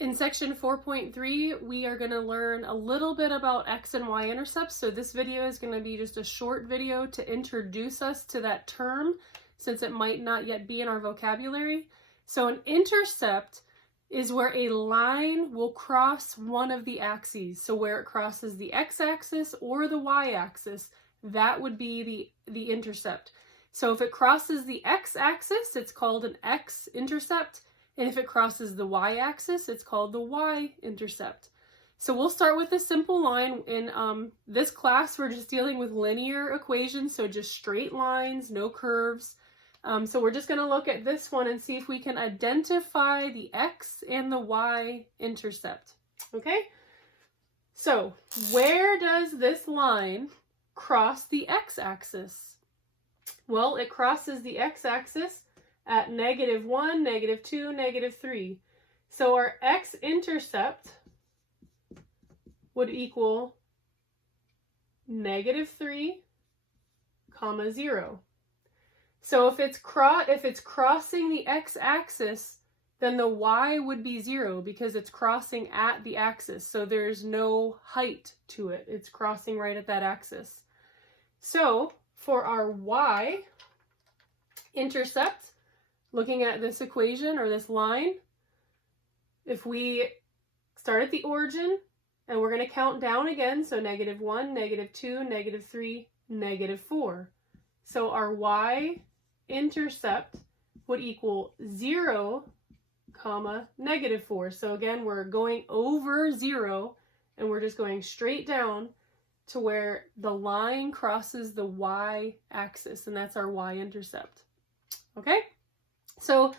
In section 4.3, we are going to learn a little bit about X and Y intercepts. So this video is going to be just a short video to introduce us to that term, since it might not yet be in our vocabulary. So an intercept is where a line will cross one of the axes. So where it crosses the x-axis or the y-axis, that would be the intercept. So if it crosses the x-axis, it's called an x-intercept. And if it crosses the y-axis, it's called the y-intercept. So we'll start with a simple line. In this class, we're just dealing with linear equations, so just straight lines, no curves. So we're just going to look at this one and see if we can identify the x and the y-intercept. Okay? So where does this line cross the x-axis? Well, it crosses the x-axis at -1, -2, -3. So our x-intercept would equal -3, 0. So if it's crossing the x-axis, then the y would be 0 because it's crossing at the axis. So there's no height to it. It's crossing right at that axis. So for our y-intercept, looking at this equation or this line, if we start at the origin and we're going to count down again, so -1, -2, -3, -4. So our y-intercept would equal 0, -4. So again, we're going over 0 and we're just going straight down to where the line crosses the y-axis, and that's our y-intercept. Okay? So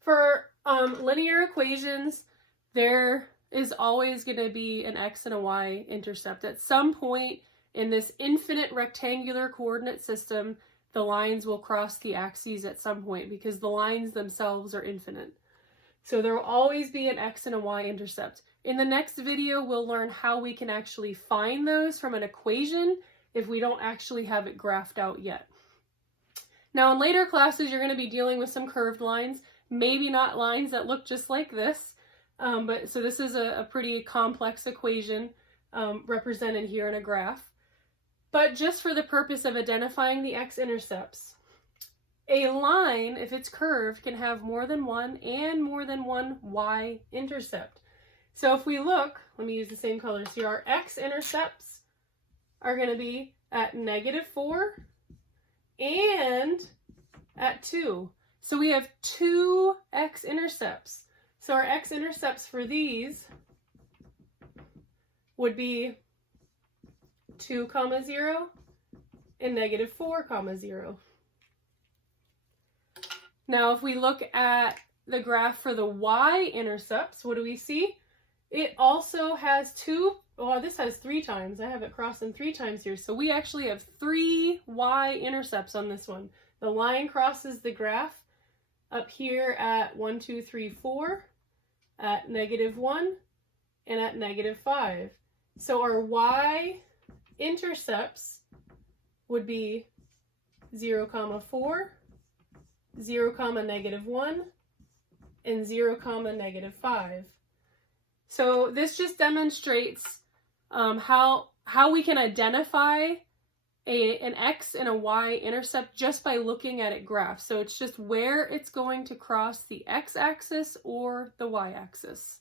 for linear equations, there is always going to be an x and a y-intercept. At some point in this infinite rectangular coordinate system, the lines will cross the axes at some point because the lines themselves are infinite. So there will always be an x and a y-intercept. In the next video, we'll learn how we can actually find those from an equation if we don't actually have it graphed out yet. Now in later classes, you're going to be dealing with some curved lines, maybe not lines that look just like this, but so this is a pretty complex equation represented here in a graph. But just for the purpose of identifying the x-intercepts, a line, if it's curved, can have more than one y-intercept. So if we look, let me use the same colors here, our x-intercepts are going to be at -4 and at 2. So we have 2 x-intercepts. So our x-intercepts for these would be 2, 0 and -4, 0. Now if we look at the graph for the y-intercepts, what do we see? It also has 2, well, this has 3 times. I have it crossing 3 times here. So we actually have 3 y-intercepts on this one. The line crosses the graph up here at 1, 2, 3, 4, at -1, and at -5. So our y-intercepts would be 0, 4, 0, -1, and 0, -5. So this just demonstrates how we can identify an x and a y-intercept just by looking at it graphed. So it's just where it's going to cross the x-axis or the y-axis.